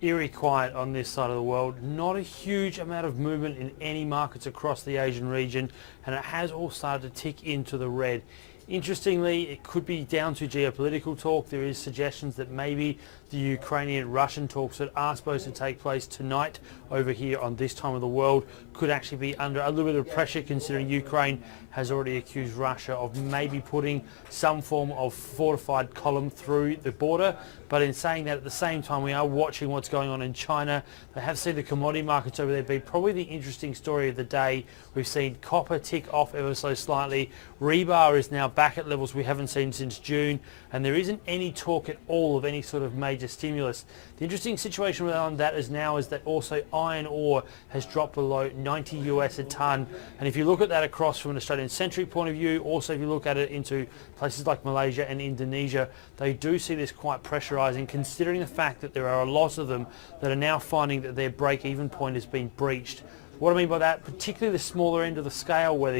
Eerie quiet on this side of the world. Not a huge amount of movement in any markets across the Asian region, and it has all started to tick into the red. Interestingly, it could be down to geopolitical talk. There is suggestions that maybe the Ukrainian-Russian talks that are supposed to take place tonight over here on this time of the world could actually be under a little bit of pressure, considering Ukraine has already accused Russia of maybe putting some form of fortified column through the border. But in saying that, at the same time, we are watching what's going on in China. They have seen the commodity markets over there be probably the interesting story of the day. We've seen copper tick off ever so slightly. Rebar is now back at levels we haven't seen since June, and there isn't any talk at all of any sort of major stimulus. The interesting situation around that is that also iron ore has dropped below 90 US a tonne, and if you look at that across from an Australian centric point of view, also if you look at it into places like Malaysia and Indonesia, they do see this quite pressurising, considering the fact that there are a lot of them that are now finding that their break-even point has been breached. What I mean by that, particularly the smaller end of the scale, where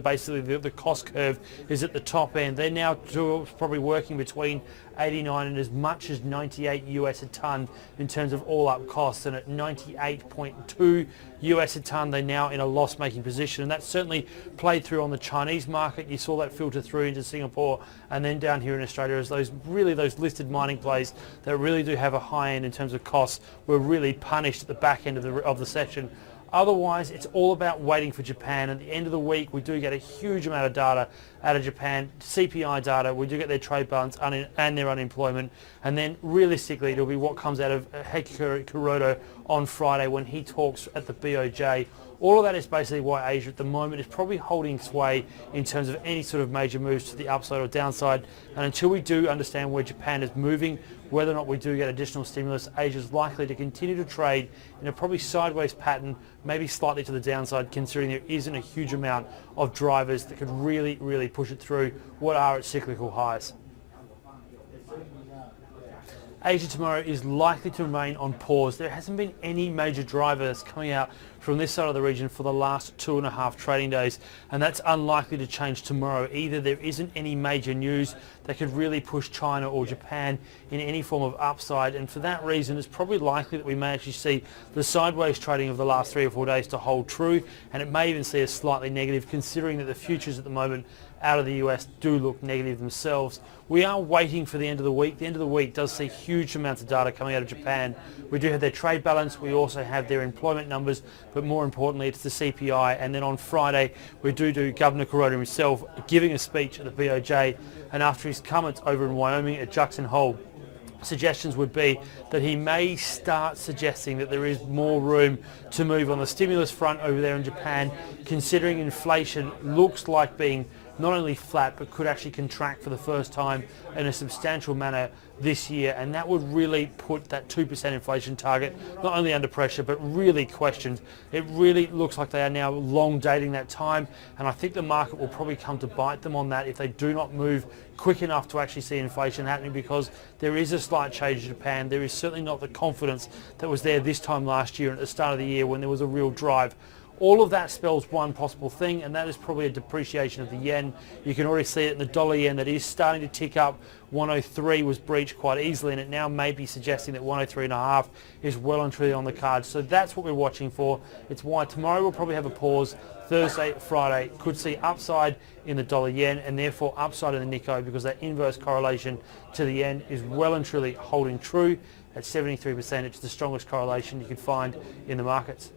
basically the cost curve is at the top end, they're now probably working between 89 and as much as 98 US a tonne in terms of all up costs, and at 98.2 US a tonne they're now in a loss-making position, and that's certainly played through on the Chinese market. You saw that filter through into Singapore, and then down here in Australia as those listed mining plays that really do have a high end in terms of costs were really punished at the back end of the session. Otherwise, it's all about waiting for Japan. At the end of the week, we do get a huge amount of data out of Japan, CPI data, we do get their trade balance and their unemployment, and then realistically it'll be what comes out of Heikki Kuroda on Friday when he talks at the BOJ. All of that is basically why Asia at the moment is probably holding sway in terms of any sort of major moves to the upside or downside. And until we do understand where Japan is moving, whether or not we do get additional stimulus, Asia is likely to continue to trade in a probably sideways pattern, maybe slightly to the downside, considering there isn't a huge amount of drivers that could really push it through what are its cyclical highs. Asia tomorrow is likely to remain on pause. There hasn't been any major drivers coming out from this side of the region for the last 2.5 trading days, and that's unlikely to change tomorrow either. There isn't any major news that could really push China or Japan in any form of upside, and for that reason it's probably likely that we may actually see the sideways trading of the last 3 or 4 days to hold true, and it may even see a slightly negative, considering that the futures at the moment out of the US do look negative themselves. We are waiting for the end of the week. The end of the week does see huge amounts of data coming out of Japan. We do have their trade balance, we also have their employment numbers, but more importantly it's the CPI, and then on Friday we do Governor Kuroda himself giving a speech at the BOJ, and after his comments over in Wyoming at Jackson Hole, suggestions would be that he may start suggesting that there is more room to move on the stimulus front over there in Japan, considering inflation looks like being not only flat but could actually contract for the first time in a substantial manner this year, and that would really put that 2% inflation target not only under pressure but really questioned. It really looks like they are now long dating that time, and I think the market will probably come to bite them on that if they do not move quick enough to actually see inflation happening, because there is a slight change in Japan. There is certainly not the confidence that was there this time last year at the start of the year when there was a real drive. All of that spells one possible thing, and that is probably a depreciation of the yen. You can already see it in the dollar yen that is starting to tick up. 103 was breached quite easily, and it now may be suggesting that 103.5 is well and truly on the cards. So that's what we're watching for. It's why tomorrow we'll probably have a pause. Thursday, Friday could see upside in the dollar yen, and therefore upside in the Nikkei, because that inverse correlation to the yen is well and truly holding true at 73%. It's the strongest correlation you can find in the markets.